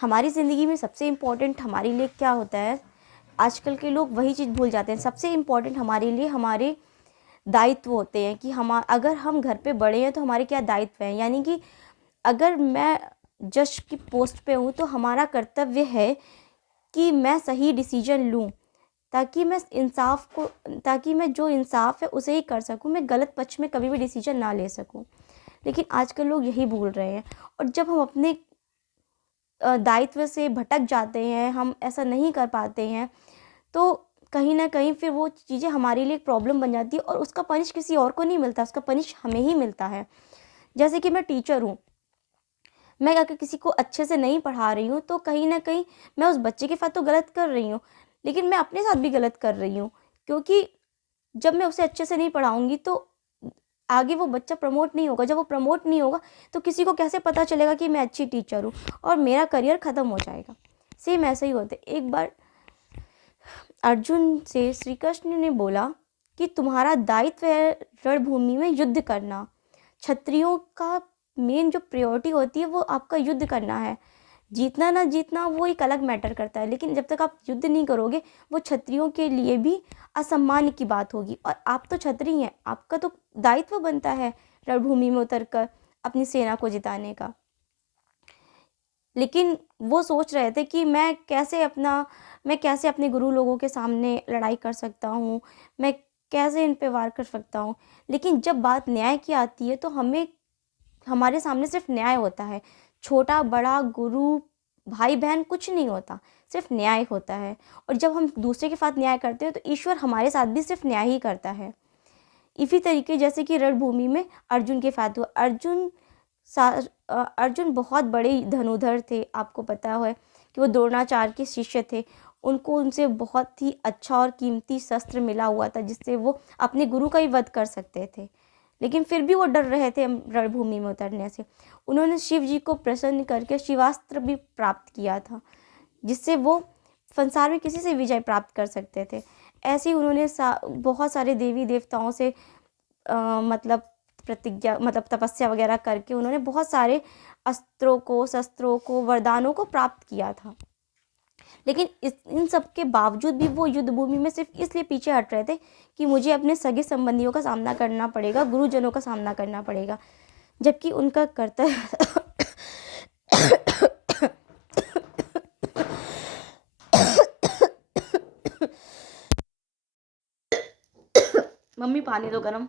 हमारी ज़िंदगी में सबसे इम्पोर्टेंट हमारे लिए क्या होता है, आजकल के लोग वही चीज़ भूल जाते हैं। सबसे इम्पोर्टेंट हमारे लिए हमारे दायित्व होते हैं कि हम अगर हम घर पे बड़े हैं तो हमारे क्या दायित्व हैं। यानी कि अगर मैं जज की पोस्ट पे हूँ तो हमारा कर्तव्य है कि मैं सही डिसीजन लूँ, ताकि मैं जो इंसाफ है उसे ही कर सकूँ, मैं गलत पक्ष में कभी भी डिसीजन ना ले सकूँ। लेकिन आजकल लोग यही भूल रहे हैं, और जब हम अपने दायित्व से भटक जाते हैं, हम ऐसा नहीं कर पाते हैं, तो कहीं न कहीं फिर वो चीज़ें हमारे लिए एक प्रॉब्लम बन जाती है, और उसका पनिश किसी और को नहीं मिलता, उसका पनिश हमें ही मिलता है। जैसे कि मैं टीचर हूँ, मैं अगर किसी को अच्छे से नहीं पढ़ा रही हूँ, तो कहीं न कहीं मैं उस बच्चे के साथ तो गलत कर रही हूँ, लेकिन मैं अपने साथ भी गलत कर रही हूँ। क्योंकि जब मैं उसे अच्छे से नहीं पढ़ाऊँगी तो आगे वो बच्चा प्रमोट नहीं होगा। जब वो प्रमोट नहीं होगा तो किसी को कैसे पता चलेगा कि मैं अच्छी टीचर हूँ, और मेरा करियर ख़त्म हो जाएगा। सेम ऐसा ही होता है। एक बार अर्जुन से श्री कृष्ण ने बोला कि तुम्हारा दायित्व है रणभूमि में युद्ध करना। क्षत्रियों का मेन जो प्रायोरिटी होती है वो आपका युद्ध करना है। जीतना ना जीतना वो एक अलग मैटर करता है, लेकिन जब तक आप युद्ध नहीं करोगे वो क्षत्रियों के लिए भी असम्मान की बात होगी। और आप तो क्षत्रिय हैं, आपका तो दायित्व बनता है रणभूमि में उतर कर अपनी सेना को जिताने का। लेकिन वो सोच रहे थे कि मैं कैसे अपने गुरु लोगों के सामने लड़ाई कर सकता हूँ, मैं कैसे इन पे वार कर सकता हूँ। लेकिन जब बात न्याय की आती है तो हमारे सामने सिर्फ न्याय होता है। छोटा बड़ा गुरु भाई बहन कुछ नहीं होता, सिर्फ न्याय होता है। और जब हम दूसरे के साथ न्याय करते हैं तो ईश्वर हमारे साथ भी सिर्फ न्याय ही करता है। इसी तरीके जैसे कि रणभूमि में अर्जुन के साथ हुआ। अर्जुन बहुत बड़े धनुर्धर थे। आपको पता है कि वो द्रोणाचार्य के शिष्य थे। उनको उनसे बहुत ही अच्छा और कीमती शस्त्र मिला हुआ था, जिससे वो अपने गुरु का ही वध कर सकते थे। लेकिन फिर भी वो डर रहे थे रणभूमि में उतरने से। उन्होंने शिव जी को प्रसन्न करके शिवास्त्र भी प्राप्त किया था, जिससे वो संसार में किसी से विजय प्राप्त कर सकते थे। ऐसे ही उन्होंने बहुत सारे देवी देवताओं से मतलब प्रतिज्ञा मतलब तपस्या वगैरह करके उन्होंने बहुत सारे अस्त्रों को, शस्त्रों को, वरदानों को प्राप्त किया था। लेकिन इन सब के बावजूद भी वो युद्ध भूमि में सिर्फ इसलिए पीछे हट रहे थे कि मुझे अपने सगे संबंधियों का सामना करना पड़ेगा, गुरुजनों का सामना करना पड़ेगा, जबकि उनका कर्तव्य मम्मी पानी दो गरम।